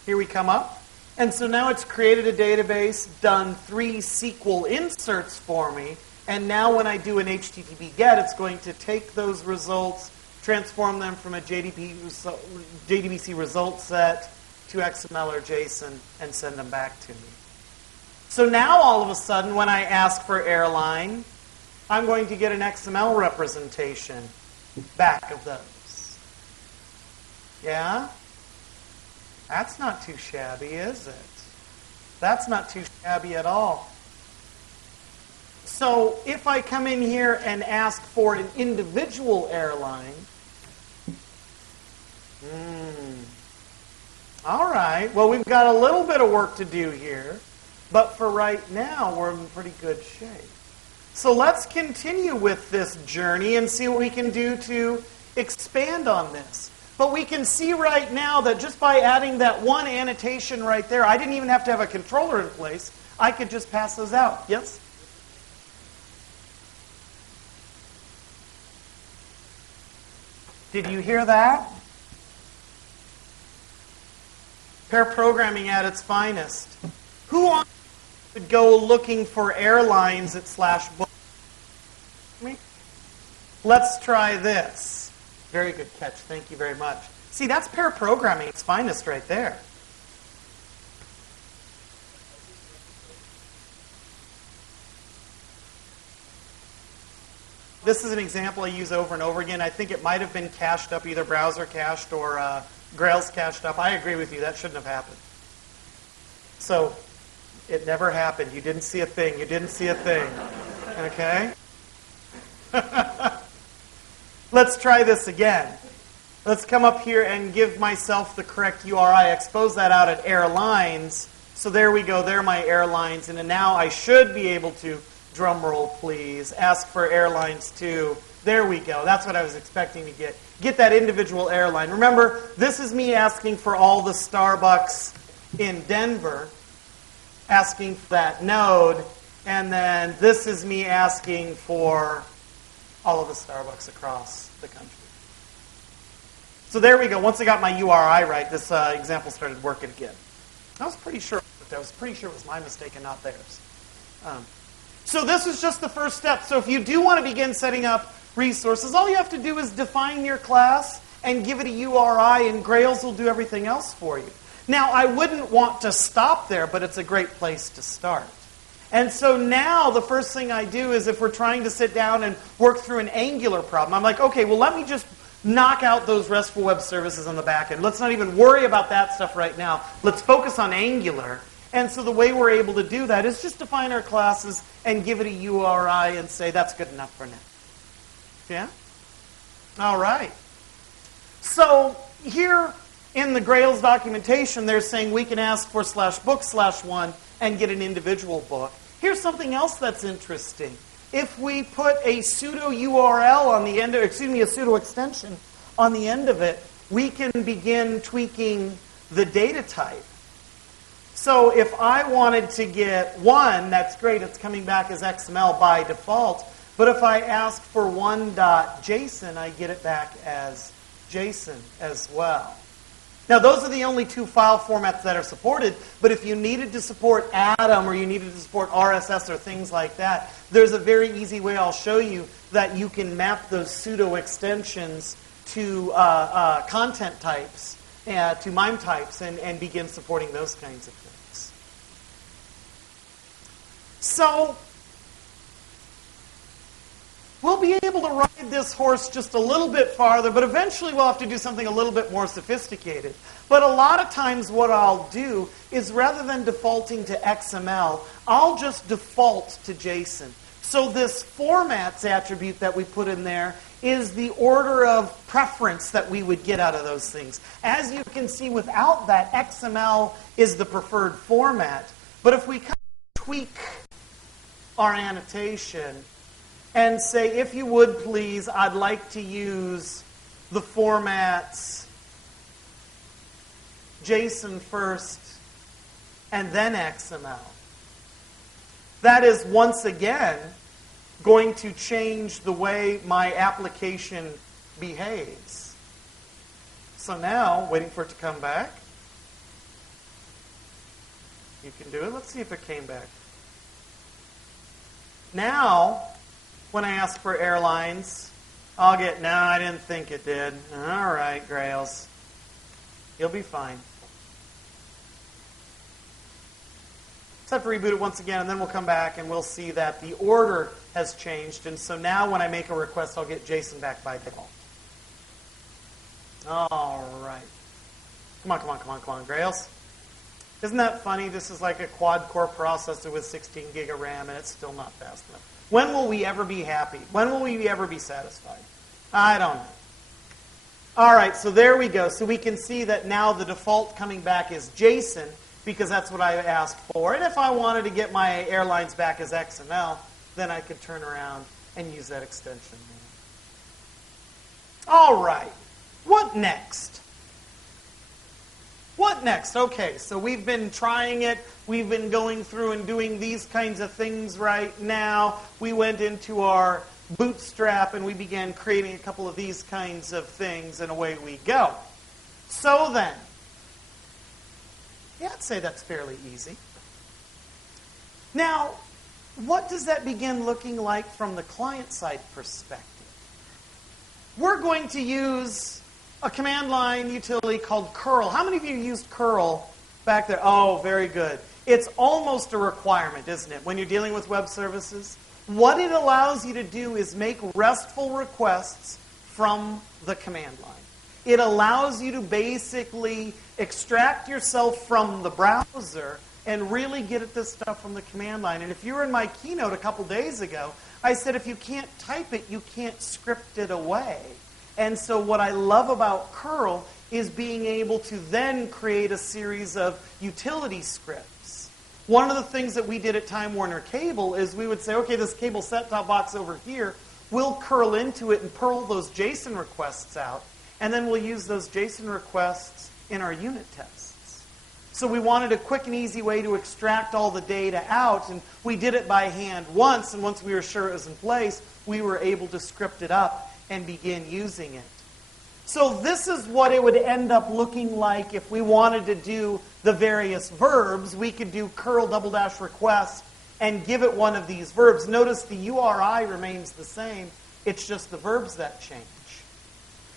Here we come up. And so now it's created a database, done 3 SQL inserts for me, and now when I do an HTTP GET, it's going to take those results, transform them from a JDBC result set to XML or JSON, and send them back to me. So now all of a sudden, when I ask for airline, I'm going to get an XML representation back of those. Yeah? That's not too shabby, is it? That's not too shabby at all. So if I come in here and ask for an individual airline, all right, well, we've got a little bit of work to do here, but for right now, we're in pretty good shape. So let's continue with this journey and see what we can do to expand on this. But we can see right now that just by adding that one annotation right there, I didn't even have to have a controller in place. I could just pass those out. Yes? Did you hear that? Pair programming at its finest. Who would go looking for airlines at /book? Let's try this. Very good catch. Thank you very much. See, that's pair programming at its finest right there. This is an example I use over and over again. I think it might have been cached up, either browser cached or Grails cached up. I agree with you. That shouldn't have happened. So it never happened. You didn't see a thing. You didn't see a thing. Okay? Let's try this again. Let's come up here and give myself the correct URI. Expose that out at airlines. So there we go. There are my airlines. And now I should be able to, drum roll please, ask for airlines too. There we go. That's what I was expecting to get. Get that individual airline. Remember, this is me asking for all the Starbucks in Denver, asking for that node, and then this is me asking for all of the Starbucks across the country. So there we go. Once I got my URI right, this example started working again. I was pretty sure it was my mistake and not theirs. So this is just the first step. So if you do want to begin setting up resources, all you have to do is define your class and give it a URI, and Grails will do everything else for you. Now, I wouldn't want to stop there, but it's a great place to start. And so now the first thing I do is, if we're trying to sit down and work through an Angular problem, I'm like, okay, well, let me just knock out those RESTful web services on the back end. Let's not even worry about that stuff right now. Let's focus on Angular. And so the way we're able to do that is just define our classes and give it a URI and say that's good enough for now. Yeah? All right. So here in the Grails documentation, they're saying we can ask for /book/1 and get an individual book. Here's something else that's interesting. If we put a pseudo URL on the end of, a pseudo extension on the end of it, we can begin tweaking the data type. So if I wanted to get 1, that's great. It's coming back as XML by default. But if I ask for 1.json, I get it back as JSON as well. Now, those are the only 2 file formats that are supported. But if you needed to support Atom or you needed to support RSS or things like that, there's a very easy way I'll show you that you can map those pseudo extensions to content types, to MIME types, and begin supporting those kinds of things. So we'll be able to ride this horse just a little bit farther, but eventually we'll have to do something a little bit more sophisticated. But a lot of times what I'll do is, rather than defaulting to XML, I'll just default to JSON. So this formats attribute that we put in there is the order of preference that we would get out of those things. As you can see, without that, XML is the preferred format. But if we kind of tweak our annotation and say, if you would please, I'd like to use the formats JSON first and then XML. That is, once again, going to change the way my application behaves. So now, waiting for it to come back. You can do it. Let's see if it came back. Now, when I ask for airlines, I'll get, no, I didn't think it did. All right, Grails. You'll be fine. Just have to reboot it once again, and then we'll come back and we'll see that the order has changed. And so now when I make a request, I'll get JSON back by default. All right. Come on, Grails. Isn't that funny? This is like a quad-core processor with 16 gig of RAM, and it's still not fast enough. When will we ever be happy? When will we ever be satisfied? I don't know. All right, so there we go. So we can see that now the default coming back is JSON, because that's what I asked for. And if I wanted to get my airlines back as XML, then I could turn around and use that extension. All right. What next? What next? Okay, so we've been trying it. We've been going through and doing these kinds of things right now. We went into our Bootstrap and we began creating a couple of these kinds of things, and away we go. So then, yeah, I'd say that's fairly easy. Now, what does that begin looking like from the client-side perspective? We're going to use a command line utility called curl. How many of you used curl back there? Oh, very good. It's almost a requirement, isn't it, when you're dealing with web services? What it allows you to do is make RESTful requests from the command line. It allows you to basically extract yourself from the browser and really get at this stuff from the command line. And if you were in my keynote a couple days ago, I said if you can't type it, you can't script it away. And so what I love about curl is being able to then create a series of utility scripts. One of the things that we did at Time Warner Cable is we would say, okay, this cable set-top box over here, we'll curl into it and purl those JSON requests out, and then we'll use those JSON requests in our unit tests. So we wanted a quick and easy way to extract all the data out, and we did it by hand once, and once we were sure it was in place, we were able to script it up and begin using it. So this is what it would end up looking like if we wanted to do the various verbs. We could do curl -- request and give it one of these verbs. Notice the URI remains the same. It's just the verbs that change.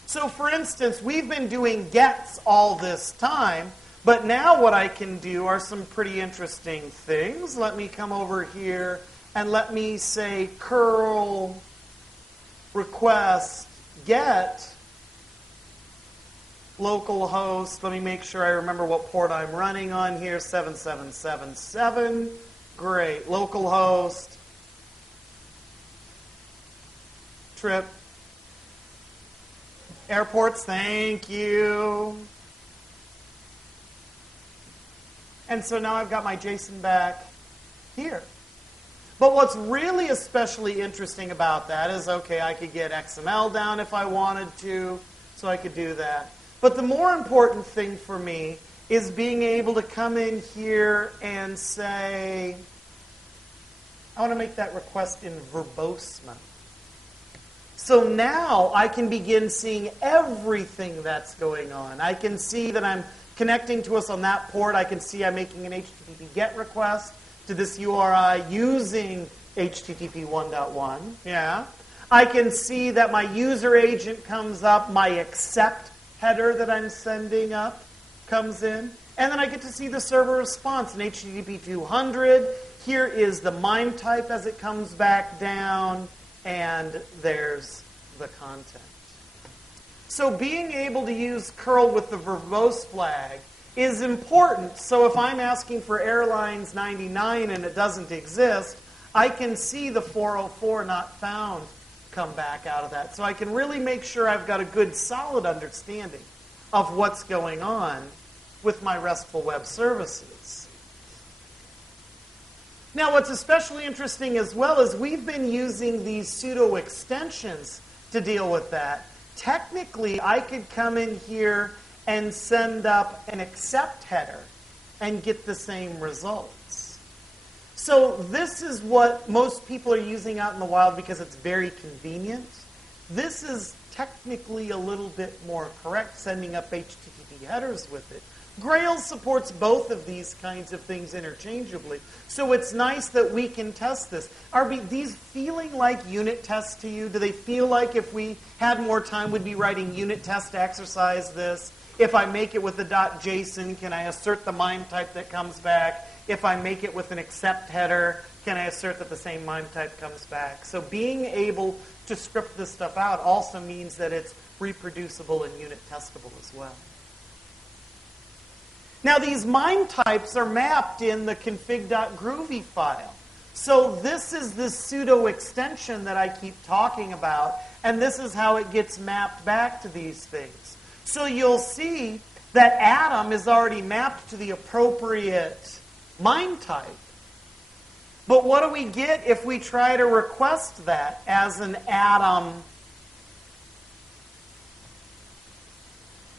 So for instance, we've been doing gets all this time, but now what I can do are some pretty interesting things. Let me come over here and let me say curl request get localhost. Let me make sure I remember what port I'm running on here. 7777. Great. Localhost. Trip. Airports. Thank you. And so now I've got my JSON back here. But what's really especially interesting about that is, okay, I could get XML down if I wanted to, so I could do that. But the more important thing for me is being able to come in here and say, I want to make that request in verbose mode. So now I can begin seeing everything that's going on. I can see that I'm connecting to us on that port. I can see I'm making an HTTP GET request to this URI using HTTP 1.1. Yeah. I can see that my user agent comes up, my accept header that I'm sending up comes in, and then I get to see the server response in HTTP 200. Here is the MIME type as it comes back down, and there's the content. So being able to use curl with the verbose flag is important. So if I'm asking for airlines 99 and it doesn't exist, I can see the 404 not found come back out of that. So I can really make sure I've got a good, solid understanding of what's going on with my RESTful web services. Now, what's especially interesting as well is we've been using these pseudo extensions to deal with that. Technically, I could come in here and send up an accept header and get the same results. So this is what most people are using out in the wild because it's very convenient. This is technically a little bit more correct, sending up HTTP headers with it. Grails supports both of these kinds of things interchangeably. So it's nice that we can test this. Are these feeling like unit tests to you? Do they feel like if we had more time, we'd be writing unit tests to exercise this? If I make it with a .json, can I assert the MIME type that comes back? If I make it with an accept header, can I assert that the same MIME type comes back? So being able to script this stuff out also means that it's reproducible and unit testable as well. Now these MIME types are mapped in the config.groovy file. So this is the pseudo extension that I keep talking about, and this is how it gets mapped back to these things. So you'll see that Atom is already mapped to the appropriate MIME type. But what do we get if we try to request that as an Atom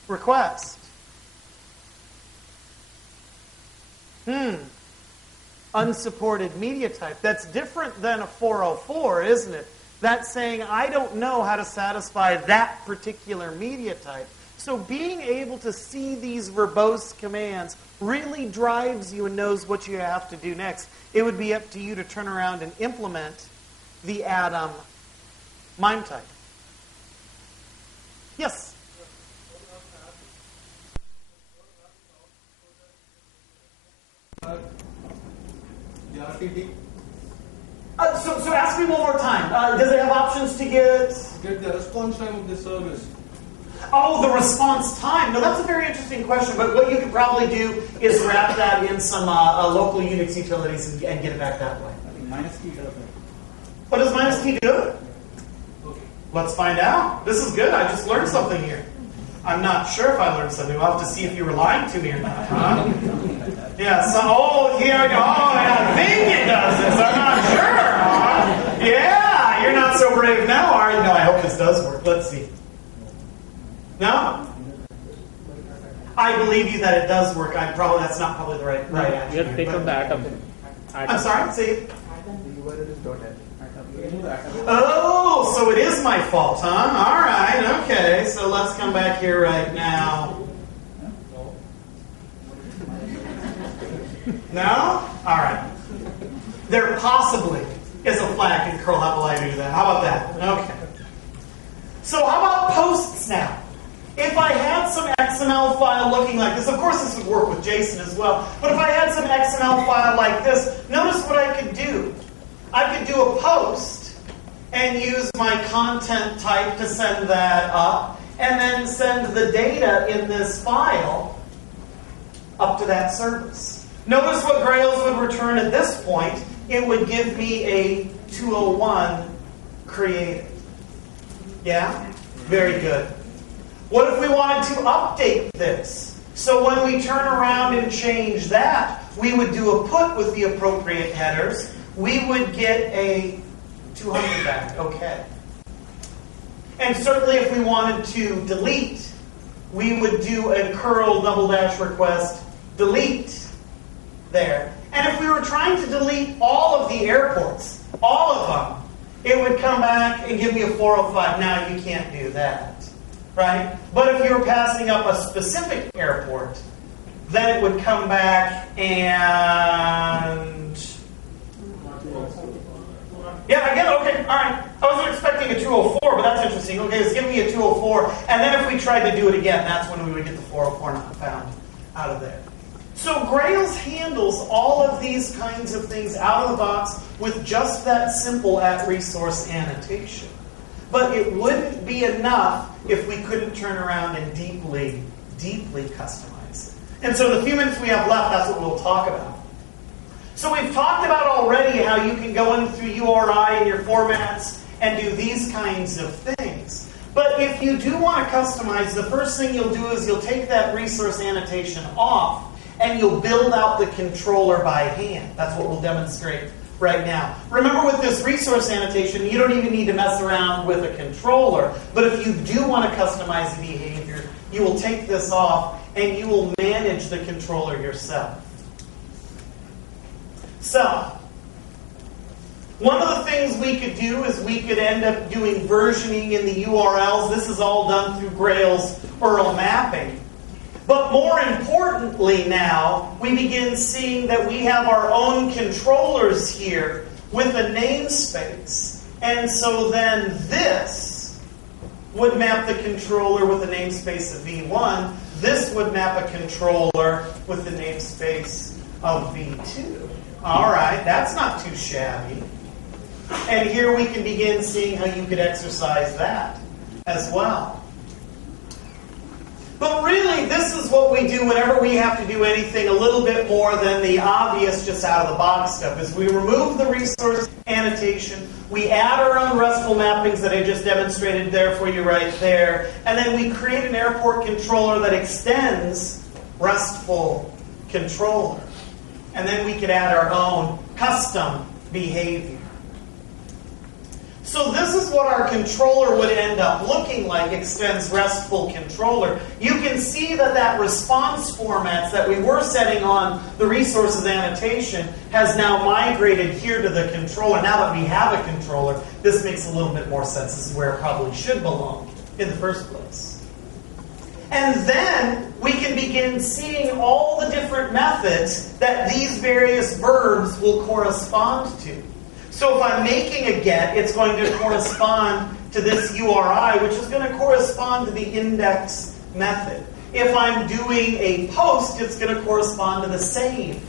request? Unsupported media type. That's different than a 404, isn't it? That's saying I don't know how to satisfy that particular media type. So being able to see these verbose commands really drives you and knows what you have to do next. It would be up to you to turn around and implement the Atom MIME type. Yes? So ask me one more time. Does it have options to get the response time of the service? Oh, the response time. No, that's a very interesting question. But what you could probably do is wrap that in some local Unix utilities and get it back that way. I think -t does it. What does -t do? Okay. Let's find out. This is good. I just learned something here. I'm not sure if I learned something. We'll have to see if you were lying to me or not. Huh? Yeah. So, here we go. Oh, I think it does this. I'm not sure. Huh? Yeah. You're not so brave now, are you? No, I hope this does work. Let's see. No? I believe you that it does work. That's not probably the right answer. You have to take from the Atom. I'm sorry? Say it. Oh, so it is my fault, huh? All right, okay. So let's come back here right now. No? All right. There possibly is a flag in curl. How will I do that? How about that? Okay. So how about posts now? If I had some XML file looking like this, of course this would work with JSON as well, but if I had some XML file like this, notice what I could do. I could do a post and use my content type to send that up, and then send the data in this file up to that service. Notice what Grails would return at this point. It would give me a 201 created. Yeah? Very good. What if we wanted to update this? So when we turn around and change that, we would do a put with the appropriate headers. We would get a 200 back. Okay. And certainly if we wanted to delete, we would do a curl / request delete there. And if we were trying to delete all of the airports, all of them, it would come back and give me a 405. Now you can't do that. Right? But if you were passing up a specific airport, then it would come back and... Yeah, I get it. Okay, all right. I wasn't expecting a 204, but that's interesting. Okay, it's giving me a 204. And then if we tried to do it again, that's when we would get the 404 not found out of there. So Grails handles all of these kinds of things out of the box with just that simple @resource annotation. But it wouldn't be enough if we couldn't turn around and deeply, deeply customize it. And so in the few minutes we have left, that's what we'll talk about. So we've talked about already how you can go in through URI and your formats and do these kinds of things. But if you do want to customize, the first thing you'll do is you'll take that resource annotation off and you'll build out the controller by hand. That's what we'll demonstrate right now. Remember, with this resource annotation, you don't even need to mess around with a controller. But if you do want to customize the behavior, you will take this off and you will manage the controller yourself. So, one of the things we could do is we could end up doing versioning in the URLs. This is all done through Grails URL mapping. But more importantly now, we begin seeing that we have our own controllers here with a namespace. And so then this would map the controller with a namespace of v1. This would map a controller with the namespace of v2. All right, that's not too shabby. And here we can begin seeing how you could exercise that as well. But really, this is what we do whenever we have to do anything a little bit more than the obvious, just out-of-the-box stuff, is we remove the resource annotation, we add our own RESTful mappings that I just demonstrated there for you right there, and then we create an airport controller that extends RESTful controller. And then we could add our own custom behavior. So this is what our controller would end up looking like, extends RESTful controller. You can see that response formats that we were setting on the resources annotation has now migrated here to the controller. Now that we have a controller, this makes a little bit more sense. This is where it probably should belong in the first place. And then we can begin seeing all the different methods that these various verbs will correspond to. So if I'm making a get, it's going to correspond to this URI, which is going to correspond to the index method. If I'm doing a post, it's going to correspond to the save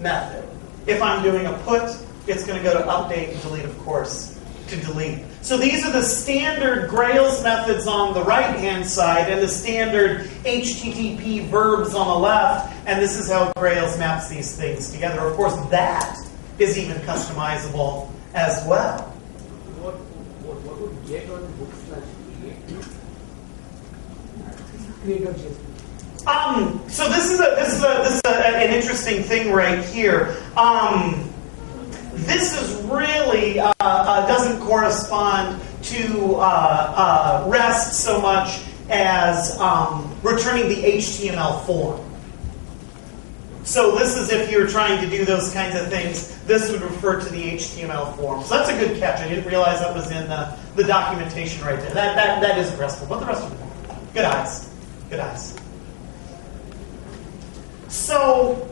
method. If I'm doing a put, it's going to go to update and delete, of course, to delete. So these are the standard Grails methods on the right-hand side and the standard HTTP verbs on the left. And this is how Grails maps these things together. Of course, that is even customizable as well. What would get on book /create? So this is an interesting thing right here. This is really doesn't correspond to REST so much as returning the HTML form. So this is if you're trying to do those kinds of things, this would refer to the HTML form. So that's a good catch. I didn't realize that was in the documentation right there. That is RESTful, but the rest of it. Good eyes. Good eyes. So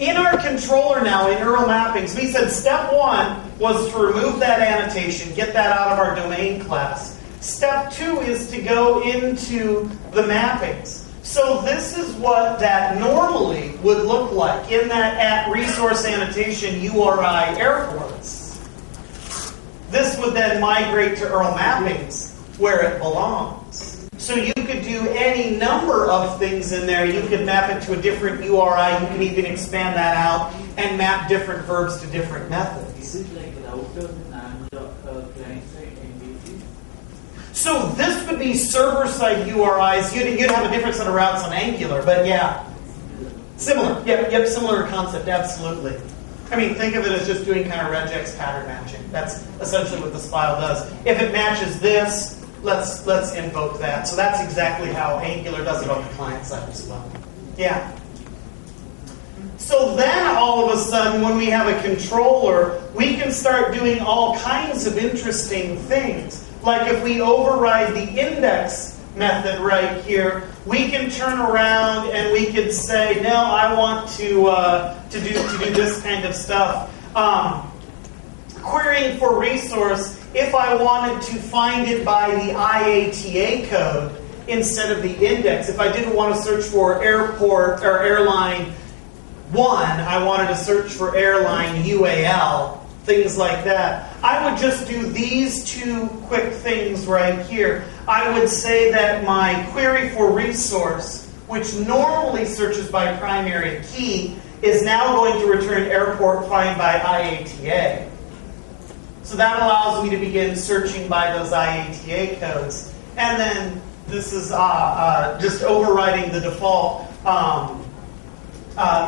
in our controller now, in URL mappings, we said step 1 was to remove that annotation, get that out of our domain class. Step 2 is to go into the mappings. So this is what that normally would look like in that at resource annotation URI airports. This would then migrate to URL mappings where it belongs. So you could do any number of things in there. You could map it to a different URI. You can even expand that out and map different verbs to different methods. Is it like router and client-side MVC? So this would be server-side URIs. You'd have a different set of routes on Angular, but yeah. Similar. Yep, similar concept, absolutely. I mean, think of it as just doing kind of regex pattern matching. That's essentially what this file does. If it matches this, let's invoke that. So that's exactly how Angular does it on the client side as well. Yeah. So then all of a sudden, when we have a controller, we can start doing all kinds of interesting things. Like if we override the index method right here, we can turn around and we could say, no, I want to do this kind of stuff. Querying for resource, if I wanted to find it by the IATA code instead of the index, if I didn't want to search for airport or airline 1, I wanted to search for airline UAL, things like that. I would just do these two quick things right here. I would say that my query for resource, which normally searches by primary key, is now going to return airport find by IATA. So that allows me to begin searching by those IATA codes. And then this is just overriding the default.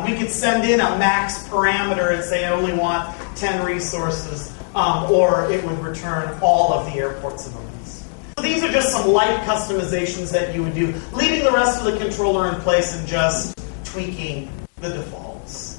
We could send in a max parameter and say I only want 10 resources, or it would return all of the airports in the list. So these are just some light customizations that you would do, leaving the rest of the controller in place and just tweaking the defaults.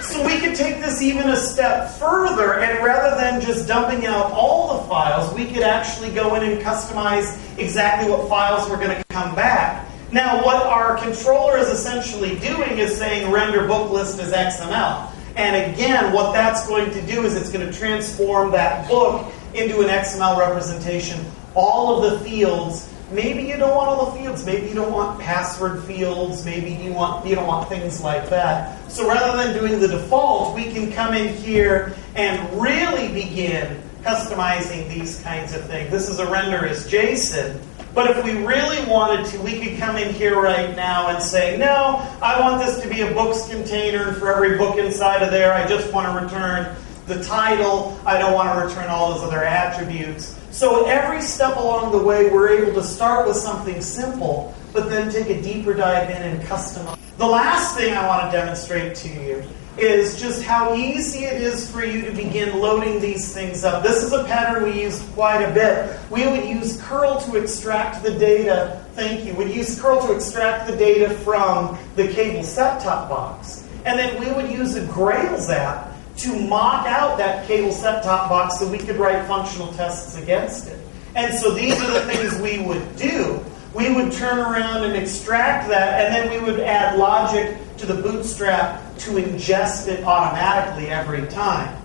So we could could take this even a step further, and rather than just dumping out all the files, we could actually go in and customize exactly what files we're going to come back. Now, what our controller is essentially doing is saying render book list as XML. And again, what that's going to do is it's going to transform that book into an XML representation. All of the fields, maybe you don't want all the fields, maybe you don't want password fields, maybe you don't want things like that. So rather than doing the default, we can come in here and really begin customizing these kinds of things. This is a render as JSON. But if we really wanted to, we could come in here right now and say, no, I want this to be a books container, and for every book inside of there, I just want to return the title. I don't want to return all those other attributes. So every step along the way, we're able to start with something simple, but then take a deeper dive in and customize. The last thing I want to demonstrate to you is just how easy it is for you to begin loading these things up. This is a pattern we use quite a bit. We would use curl to extract the data. Thank you. We'd use curl to extract the data from the cable set-top box. And then we would use a Grails app to mock out that cable set-top box so we could write functional tests against it. And so these are the things we would do. We would turn around and extract that, and then we would add logic to the bootstrap to ingest it automatically every time.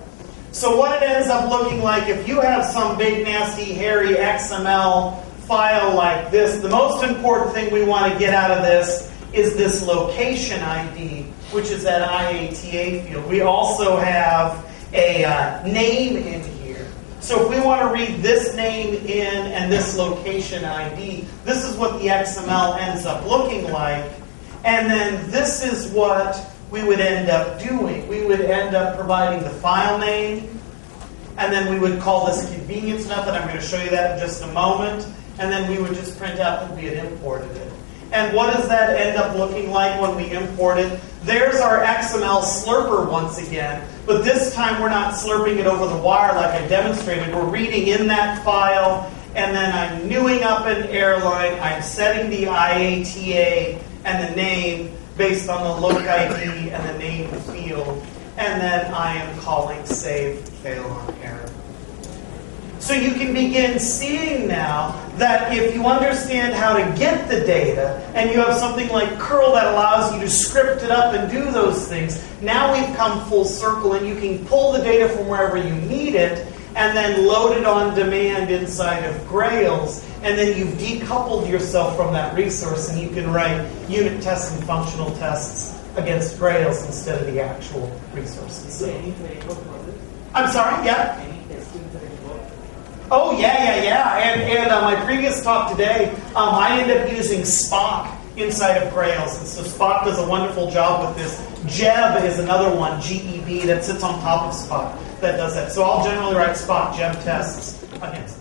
So what it ends up looking like, if you have some big, nasty, hairy XML file like this, the most important thing we want to get out of this is this location ID, which is that IATA field. We also have a name in here. So if we want to read this name in and this location ID, this is what the XML ends up looking like. And then this is what we would end up doing. We would end up providing the file name, and then we would call this convenience method. I'm going to show you that in just a moment. And then we would just print out that we had imported it. And what does that end up looking like when we import it? There's our XML slurper once again, but this time we're not slurping it over the wire like I demonstrated. We're reading in that file, and then I'm newing up an airline. I'm setting the IATA and the name based on the loc ID and the name field, and then I am calling save fail on error. So you can begin seeing now that if you understand how to get the data, and you have something like curl that allows you to script it up and do those things, now we've come full circle, and you can pull the data from wherever you need it, and then load it on demand inside of Grails, and then you've decoupled yourself from that resource, and you can write unit tests and functional tests against Grails instead of the actual resources. So, I'm sorry, yeah? Oh, yeah. And my previous talk today, I ended up using Spock inside of Grails. And so Spock does a wonderful job with this. Jeb is another one, GEB, that sits on top of Spock that does that. So I'll generally write Spock Jeb tests against